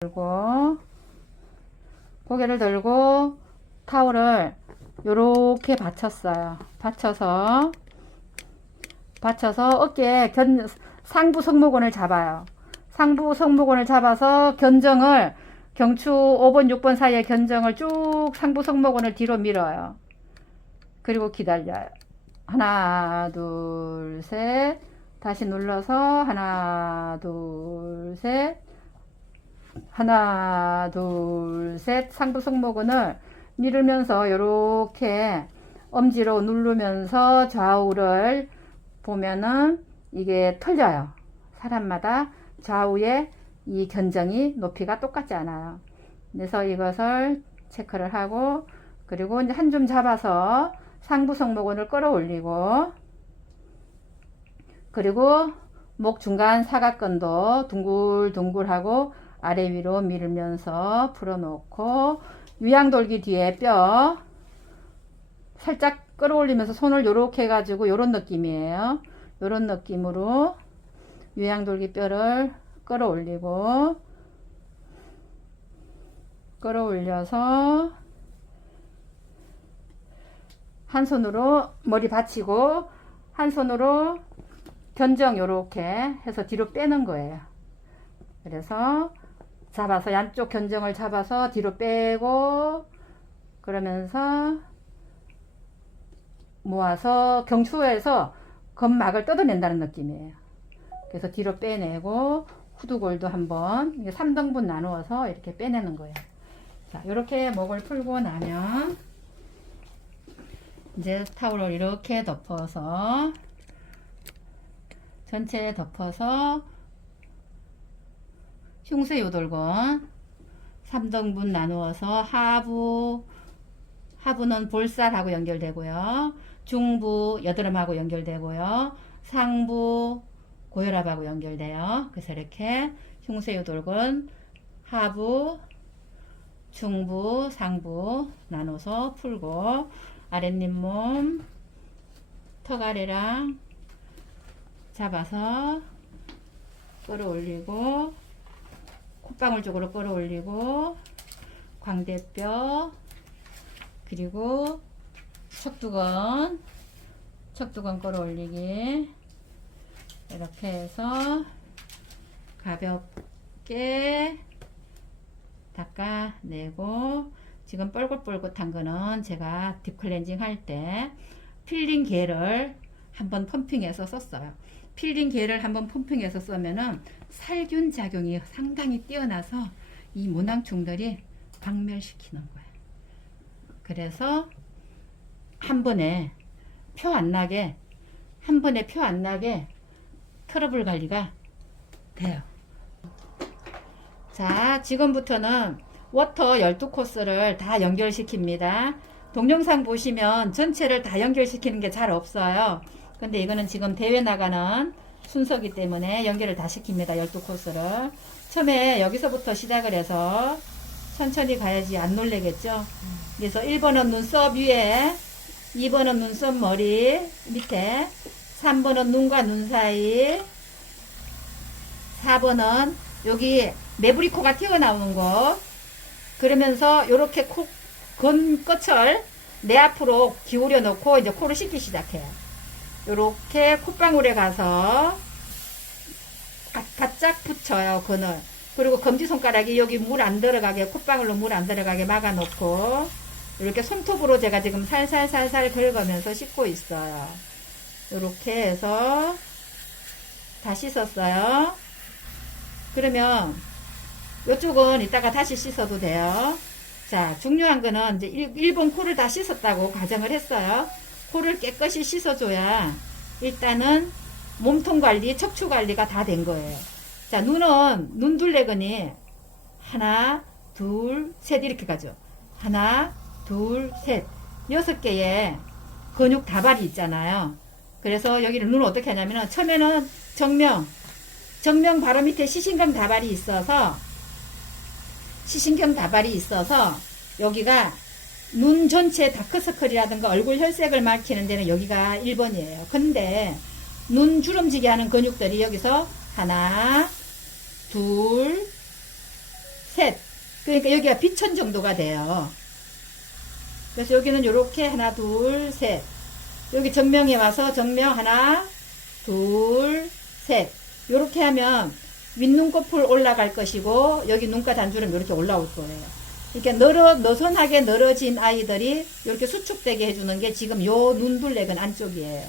들고 고개를 들고 타올을 요렇게 받쳤어요. 받쳐서 어깨에 상부 승모근을 잡아요. 상부 승모근을 잡아서 경추 5번 6번 사이에 견정을 쭉 상부 승모근을 뒤로 밀어요. 그리고 기다려요. 하나 둘 셋 다시 눌러서 하나 둘 셋 하나 둘 셋 상부 승모근을 밀으면서 이렇게 엄지로 누르면서 좌우를 보면은 이게 틀려요. 사람마다 좌우의 이 견정이 높이가 똑같지 않아요. 그래서 이것을 체크를 하고, 그리고 이제 한 줌 잡아서 상부 승모근을 끌어올리고, 그리고 목 중간 사각근도 둥글둥글하고 아래 위로 밀면서 풀어놓고, 위양돌기 뒤에 뼈 살짝 끌어올리면서 손을 요렇게 해가지고 요런 느낌이에요. 요런 느낌으로 위양돌기 뼈를 끌어올려서 한 손으로 머리 받치고 한 손으로 견정 요렇게 해서 뒤로 빼는 거예요. 그래서 잡아서 양쪽 견정을 잡아서 뒤로 빼고, 그러면서 모아서 경추에서 근막을 뜯어낸다는 느낌이에요. 그래서 뒤로 빼내고 후두골도 한번 3등분 나누어서 이렇게 빼내는 거예요. 자, 이렇게 목을 풀고 나면 이제 타올을 이렇게 덮어서 전체에 덮어서 흉쇄 요돌근 3등분 나누어서 하부는 볼살하고 연결되고요. 중부 여드름하고 연결되고요. 상부 고혈압하고 연결돼요. 그래서 이렇게 흉쇄 요돌근 하부, 중부, 상부 나눠서 풀고, 아랫입 몸 턱 아래랑 잡아서 끌어올리고, 콧방울 쪽으로 끌어올리고, 광대뼈, 그리고 척두근 끌어올리기, 이렇게 해서 가볍게 닦아내고, 지금 뻘긋뻘긋한 거는 제가 딥클렌징 할 때 필링 겔을 한번 펌핑해서 썼어요. 필링 겔을 한번 펌핑해서 쓰면은 살균 작용이 상당히 뛰어나서 이 모낭충들이 박멸시키는 거예요. 그래서 한 번에 표 안 나게 트러블 관리가 돼요. 자, 지금부터는 워터 12코스를 다 연결시킵니다. 동영상 보시면 전체를 다 연결시키는 게 잘 없어요. 근데 이거는 지금 대회 나가는 순서기 때문에 연결을 다 시킵니다. 12코스를. 처음에 여기서부터 시작을 해서 천천히 가야지 안 놀래겠죠. 그래서 1번은 눈썹 위에, 2번은 눈썹 머리 밑에, 3번은 눈과 눈 사이, 4번은 여기 매부리코가 튀어나오는 곳. 그러면서 요렇게 끝을 내 앞으로 기울여 놓고 이제 코를 씻기 시작해요. 요렇게 콧방울에 가서 바짝 붙여요, 근을. 그리고 검지손가락이 여기 물 안 들어가게, 콧방울로 물 안 들어가게 막아 놓고, 이렇게 손톱으로 제가 지금 살살살살 긁으면서 씻고 있어요. 요렇게 해서 다 씻었어요. 그러면 이쪽은 이따가 다시 씻어도 돼요. 자, 중요한 거는 이제 1번 코를 다 씻었다고 가정을 했어요. 코를 깨끗이 씻어줘야 일단은 몸통 관리, 척추 관리가 다 된 거예요. 자, 눈은 눈둘레근이 하나, 둘, 셋 이렇게 가죠. 하나, 둘, 셋. 6개의 근육 다발이 있잖아요. 그래서 여기를 눈을 어떻게 하냐면은 처음에는 정명 바로 밑에 시신경 다발이 있어서 여기가 눈 전체 다크서클이라든가 얼굴 혈색을 막히는 데는 여기가 1번이에요. 근데 눈 주름지게 하는 근육들이 여기서 하나, 둘, 셋. 그러니까 여기가 비천 정도가 돼요. 그래서 여기는 요렇게 하나, 둘, 셋. 여기 정명에 와서 정명 하나, 둘, 셋. 요렇게 하면 윗눈꺼풀 올라갈 것이고, 여기 눈가 단주름 이렇게 올라올 거예요. 이렇게 너선하게 늘어진 아이들이 이렇게 수축되게 해주는 게 지금 요 눈둘레근 안쪽이에요.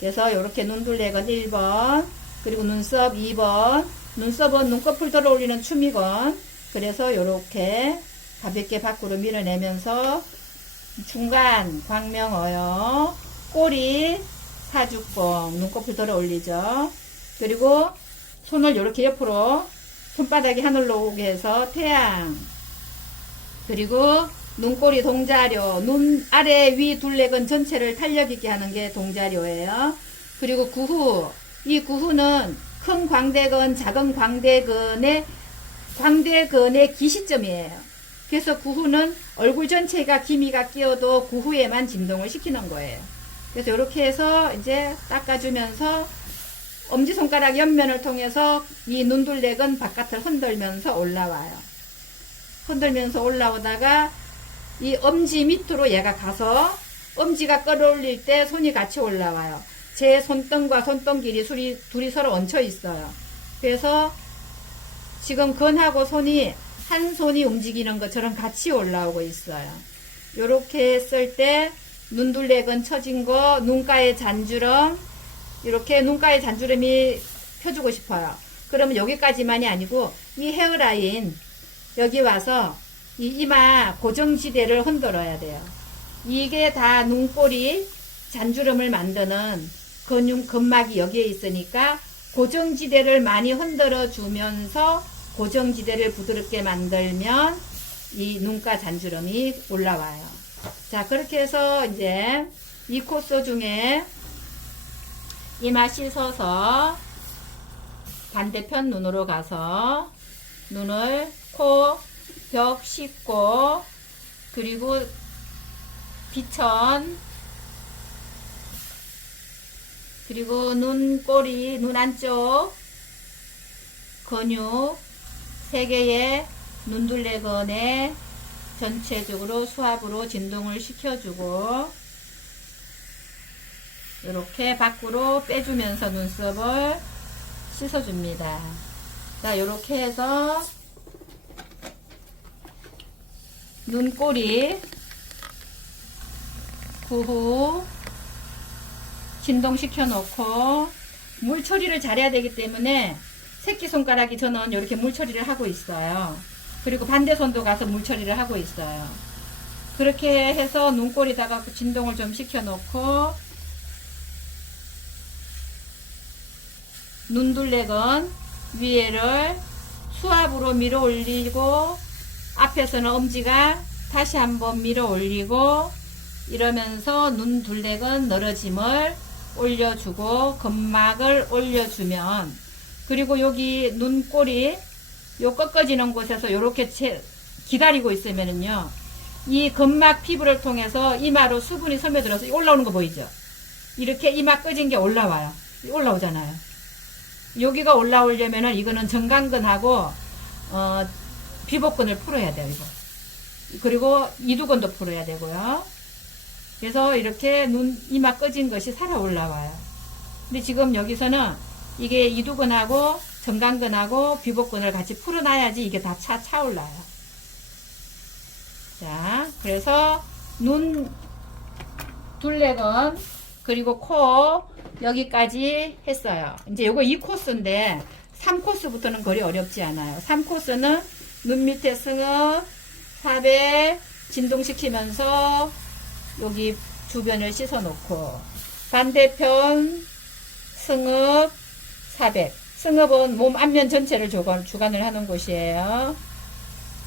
그래서 요렇게 눈둘레근 1번, 그리고 눈썹 2번, 눈썹은 눈꺼풀 들어 올리는 추미건. 그래서 요렇게 가볍게 밖으로 밀어내면서 중간 광명어요, 꼬리 사죽봉, 눈꺼풀 들어 올리죠. 그리고 손을 요렇게 옆으로 손바닥이 하늘로 오게 해서 태양, 그리고 눈꼬리 동자료, 눈 아래 위 둘레근 전체를 탄력 있게 하는 게 동자료예요. 그리고 구후, 이 구후는 큰 광대근, 작은 광대근의 기시점이에요. 그래서 구후는 얼굴 전체가 기미가 끼어도 구후에만 진동을 시키는 거예요. 그래서 이렇게 해서 이제 닦아주면서 엄지손가락 옆면을 통해서 이 눈둘레근 바깥을 흔들면서 올라와요. 흔들면서 올라오다가 이 엄지 밑으로 얘가 가서 엄지가 끌어올릴 때 손이 같이 올라와요. 제 손등과 손등 길이 둘이 서로 얹혀 있어요. 그래서 지금 건하고 손이 한 손이 움직이는 것처럼 같이 올라오고 있어요. 요렇게 했을 때 눈둘레근 처진 거, 눈가의 잔주름, 이렇게 눈가의 잔주름이 펴주고 싶어요. 그러면 여기까지만이 아니고 이 헤어라인 여기 와서 이 이마 고정지대를 흔들어야 돼요. 이게 다 눈꼬리 잔주름을 만드는 근막이 여기에 있으니까 고정지대를 많이 흔들어 주면서 고정지대를 부드럽게 만들면 이 눈가 잔주름이 올라와요. 자, 그렇게 해서 이제 이 코스 중에 이마 씻어서 반대편 눈으로 가서 눈을 코, 벽 씻고, 그리고 비천, 그리고 눈꼬리, 눈 안쪽 근육 3개의 눈둘레근에 전체적으로 수압으로 진동을 시켜주고, 이렇게 밖으로 빼주면서 눈썹을 씻어줍니다. 자, 이렇게 해서 눈꼬리 구후 진동시켜 놓고 물 처리를 잘해야 되기 때문에 새끼손가락이 저는 이렇게 물 처리를 하고 있어요. 그리고 반대손도 가서 물 처리를 하고 있어요. 그렇게 해서 눈꼬리다가 진동을 좀 시켜 놓고 눈둘레근 위에를 수압으로 밀어 올리고, 앞에서는 엄지가 다시 한번 밀어 올리고, 이러면서 눈둘레근 늘어짐을 올려주고 근막을 올려주면, 그리고 여기 눈꼬리 요 꺾어지는 곳에서 이렇게 기다리고 있으면은요, 이 근막 피부를 통해서 이마로 수분이 스며들어서 올라오는 거 보이죠? 이렇게 이마 꺼진 게 올라와요. 올라오잖아요. 여기가 올라오려면은 이거는 정강근하고 비복근을 풀어야 돼요. 이거. 그리고 이두근도 풀어야 되고요. 그래서 이렇게 이마 꺼진 것이 살아 올라와요. 근데 지금 여기서는 이게 이두근하고 정강근하고 비복근을 같이 풀어놔야지 이게 다 차올라요. 자, 그래서 눈 둘레근 그리고 코 여기까지 했어요. 이제 요거 2코스인데 3코스부터는 거리 어렵지 않아요. 3코스는 눈 밑에 승업, 사배 진동시키면서 여기 주변을 씻어 놓고, 반대편 승업, 사배. 승업은 몸 앞면 전체를 주관을 하는 곳이에요.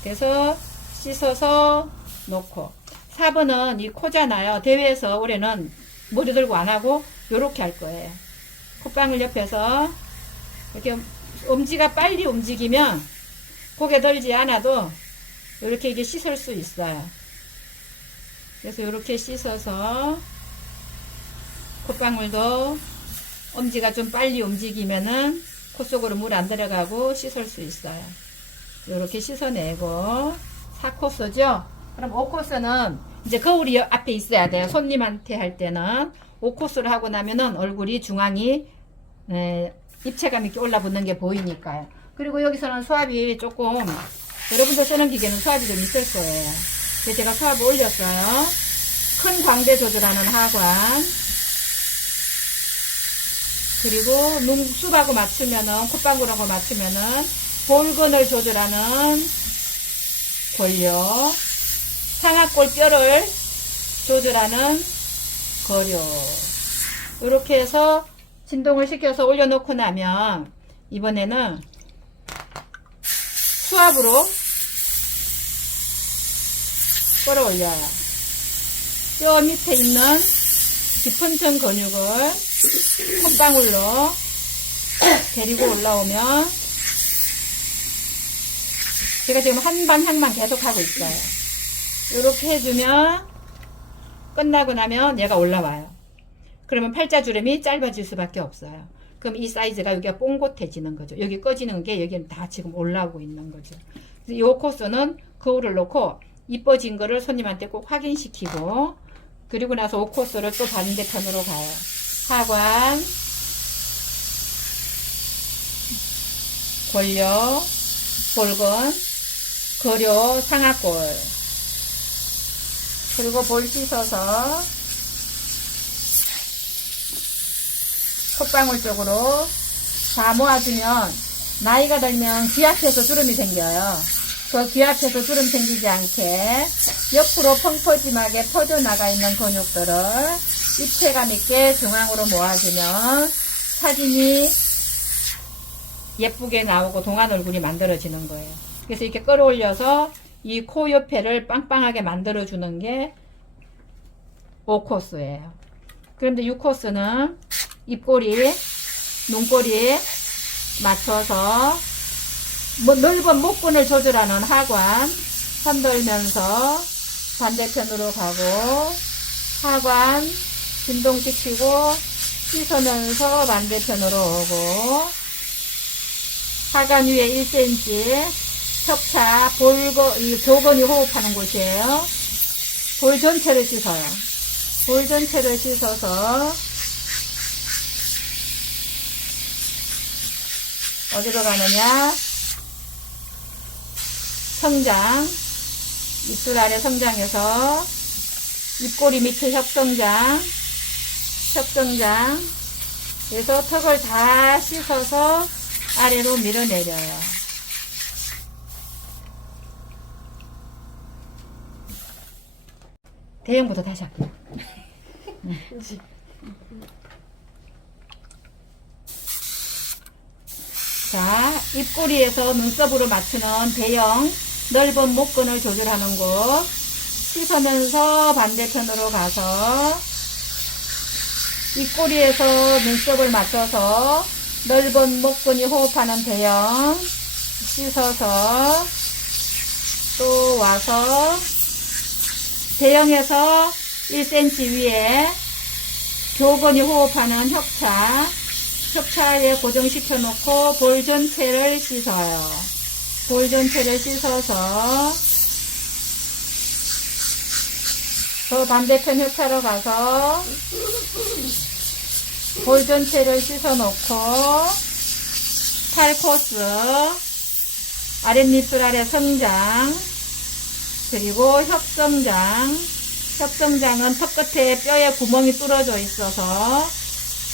그래서 씻어서 놓고, 4번은 이 코잖아요. 대회에서 올해는 머리 들고 안 하고 요렇게 할 거예요. 콧방울 옆에서 이렇게 엄지가 빨리 움직이면 고개 들지 않아도 이렇게 이게 씻을 수 있어요. 그래서 이렇게 씻어서 콧방울도 엄지가 좀 빨리 움직이면은 코 속으로 물 안 들어가고 씻을 수 있어요. 요렇게 씻어내고 4코스죠. 그럼 5코스는 이제 거울이 앞에 있어야 돼요. 손님한테 할 때는 5코스를 하고 나면은 얼굴이 중앙이 입체감 있게 올라붙는 게 보이니까요. 그리고 여기서는 수압이 조금 여러분들 쓰는 기계는 수압이 좀 있을 거예요. 그래서 제가 수압을 올렸어요. 큰 광대 조절하는 하관, 그리고 눈썹하고 맞추면은, 콧방울하고 맞추면은 볼근을 조절하는 권력, 상악골 뼈를 조절하는 거력. 이렇게 해서 진동을 시켜서 올려놓고 나면 이번에는 수압으로 끌어올려요. 뼈 밑에 있는 깊은 층 근육을 콧방울로 데리고 올라오면, 제가 지금 한 방향만 계속 하고 있어요. 이렇게 해주면 끝나고 나면 얘가 올라와요. 그러면 팔자주름이 짧아질 수밖에 없어요. 그럼 이 사이즈가 여기가 뽕긋해지는 거죠. 여기 꺼지는 게 여기는 다 지금 올라오고 있는 거죠. 이 코스는 거울을 놓고 이뻐진 거를 손님한테 꼭 확인시키고, 그리고 나서 5코스를 또 반대편으로 가요. 하관, 권력, 볼근, 거려, 상악골. 그리고 볼 씻어서 콧방울 쪽으로 다 모아주면, 나이가 들면 귀 앞에서 주름이 생겨요. 그 귀 앞에서 주름 생기지 않게 옆으로 펑퍼짐하게 퍼져나가 있는 근육들을 입체감 있게 중앙으로 모아주면 사진이 예쁘게 나오고 동안 얼굴이 만들어지는 거예요. 그래서 이렇게 끌어올려서 이 코 옆에를 빵빵하게 만들어주는 게 5코스예요. 그런데 6코스는 입꼬리, 눈꼬리 맞춰서 넓은 목근을 조절하는 하관 흔들면서 반대편으로 가고, 하관 진동시키고 씻으면서 반대편으로 오고, 하관 위에 1cm 협차, 이 조건이 호흡하는 곳이에요. 볼 전체를 씻어요. 볼 전체를 씻어서 어디로 가느냐? 성장, 입술 아래 성장에서 입꼬리 밑에 협성장, 그래서 턱을 다 씻어서 아래로 밀어내려요. 대형부터 다시 할게요. 자, 입꼬리에서 눈썹으로 맞추는 대형 넓은 목근을 조절하는 곳, 씻으면서 반대편으로 가서 입꼬리에서 눈썹을 맞춰서 넓은 목근이 호흡하는 대형 씻어서 또 와서 대형에서 1cm 위에 교근이 호흡하는 협차에 고정시켜 놓고 볼 전체를 씻어요. 볼 전체를 씻어서 또 반대편 협차로 가서 볼 전체를 씻어 놓고 8코스 아랫입술 아래 성장, 그리고 협성장은 턱 끝에 뼈에 구멍이 뚫어져 있어서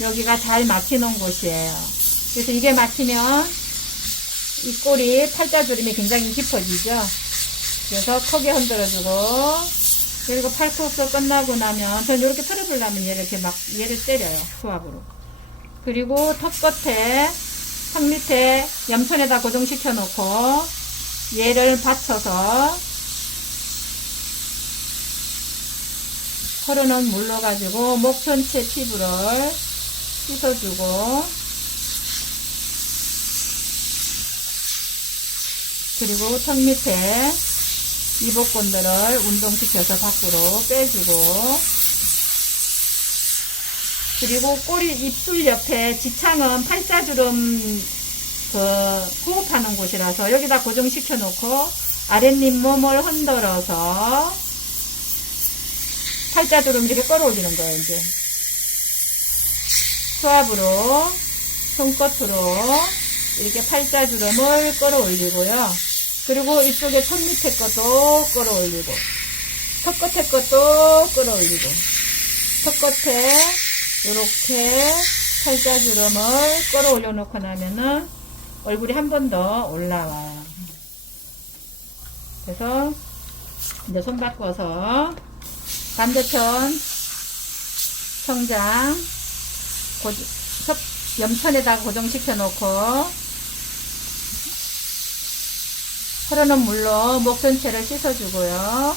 여기가 잘 막히는 곳이에요. 그래서 이게 막히면 이 꼬리 팔자주름이 굉장히 깊어지죠. 그래서 크게 흔들어주고, 그리고 8코스 끝나고 나면 저는 이렇게 틀어보려면 얘를 때려요, 수압으로. 그리고 턱 끝에, 턱 밑에 염천에다 고정시켜 놓고 얘를 받쳐서 흐르는 물로 가지고 목 전체 피부를 씻어주고, 그리고 턱 밑에 이복근들을 운동시켜서 밖으로 빼주고, 그리고 꼬리 입술 옆에 지창은 팔자주름 그 호흡하는 곳이라서 여기다 고정시켜 놓고 아랫입 몸을 흔들어서 팔자주름 이렇게 끌어올리는 거예요. 이제 수압으로 손끝으로 이렇게 팔자주름을 끌어올리고요. 그리고 이쪽에 턱 밑에 것도 끌어올리고 턱 끝에 것도 끌어올리고 턱 끝에 이렇게 팔자주름을 끌어올려 놓고 나면은 얼굴이 한 번 더 올라와요. 그래서 이제 손 바꿔서 반대편 성장 염천에다가 고정시켜 놓고 흐르는 물로 목 전체를 씻어주고요.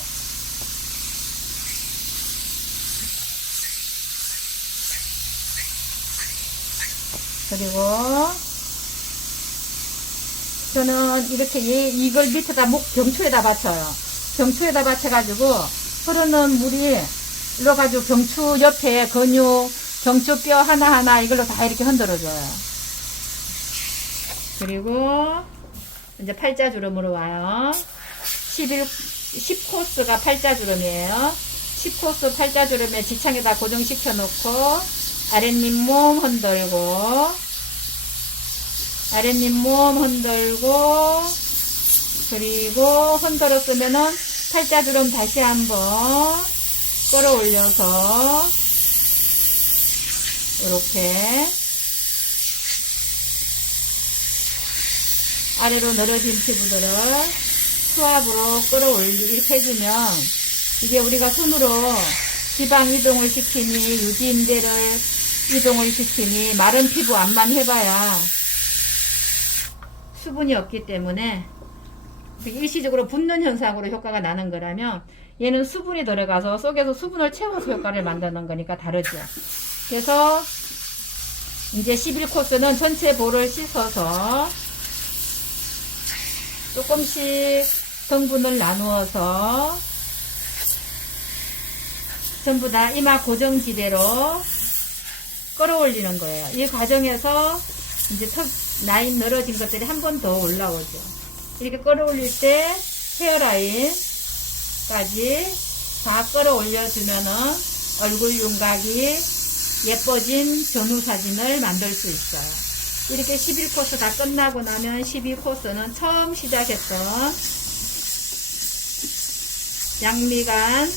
그리고 저는 이렇게 이걸 밑에다 목 경추에다 받쳐요. 경추에다 받쳐가지고 흐르는 물이 흘러가지고 경추 옆에 근육, 경추뼈 하나하나 이걸로 다 이렇게 흔들어줘요. 그리고 이제 팔자주름으로 와요. 10코스가 팔자주름이에요. 10코스 팔자주름에 지창에다 고정시켜 놓고 아랫입 몸 흔들고 아랫입 몸 흔들고 그리고 흔들었으면은 팔자주름 다시 한번 끌어올려서 이렇게 아래로 늘어진 피부들을 수압으로 이렇게 해주면 이게 우리가 손으로 지방 이동을 시키니 유지인대를 이동을 시키니 마른 피부 앞만 해봐야 수분이 없기 때문에 일시적으로 붓는 현상으로 효과가 나는 거라면 얘는 수분이 들어가서 속에서 수분을 채워서 효과를 만드는 거니까 다르죠. 그래서 이제 11코스는 전체 볼을 씻어서 조금씩 성분을 나누어서 전부 다 이마 고정지대로 끌어올리는 거예요. 이 과정에서 이제 턱 라인 늘어진 것들이 한 번 더 올라오죠. 이렇게 끌어올릴 때 헤어라인까지 다 끌어올려주면은 얼굴 윤곽이 예뻐진 전후 사진을 만들 수 있어요. 이렇게 11코스 다 끝나고 나면 12코스는 처음 시작했던 양미간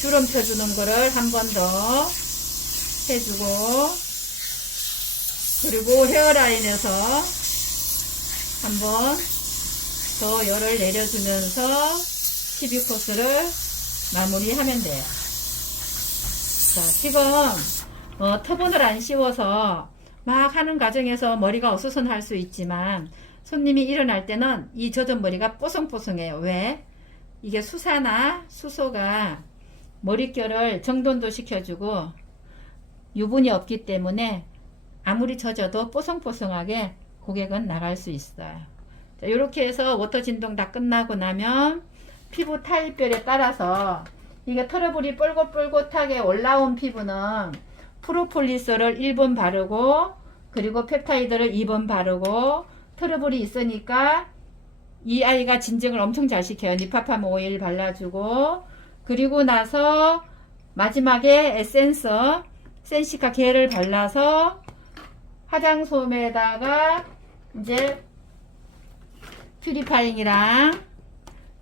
주름 펴주는 거를 한 번 더 해주고 그리고 헤어라인에서 한 번 더 열을 내려주면서 12코스를 마무리하면 돼요. 자, 지금 터본을 안 씌워서 막 하는 과정에서 머리가 어수선할 수 있지만 손님이 일어날 때는 이 젖은 머리가 뽀송뽀송해요. 왜? 이게 수사나 수소가 머릿결을 정돈도 시켜주고 유분이 없기 때문에 아무리 젖어도 뽀송뽀송하게 고객은 나갈 수 있어요. 자, 이렇게 해서 워터 진동 다 끝나고 나면 피부 타입별에 따라서 이게 트러블이 뿔긋뿔긋하게 올라온 피부는 프로폴리스를 1번 바르고 그리고 펩타이드를 2번 바르고 트러블이 있으니까 이 아이가 진정을 엄청 잘 시켜요. 니파팜 오일 발라주고 그리고 나서 마지막에 에센스 센시카 겔을 발라서 화장솜에다가 이제 퓨리파잉이랑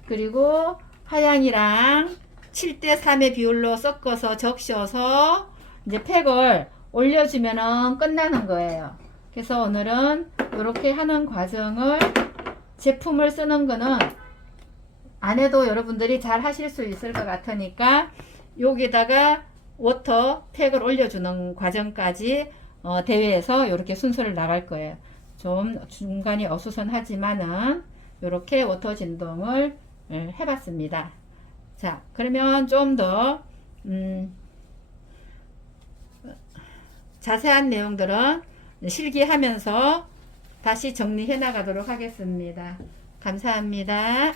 그리고 화양이랑 7대3의 비율로 섞어서 적셔서 이제 팩을 올려주면은 끝나는 거예요. 그래서 오늘은 이렇게 하는 과정을 제품을 쓰는 거는 안 해도 여러분들이 잘 하실 수 있을 것 같으니까 여기다가 워터 팩을 올려주는 과정까지 대회에서 이렇게 순서를 나갈 거예요. 좀 중간이 어수선하지만은 이렇게 워터 진동을 해봤습니다. 자, 그러면 좀 더 자세한 내용들은 실기하면서 다시 정리해 나가도록 하겠습니다. 감사합니다.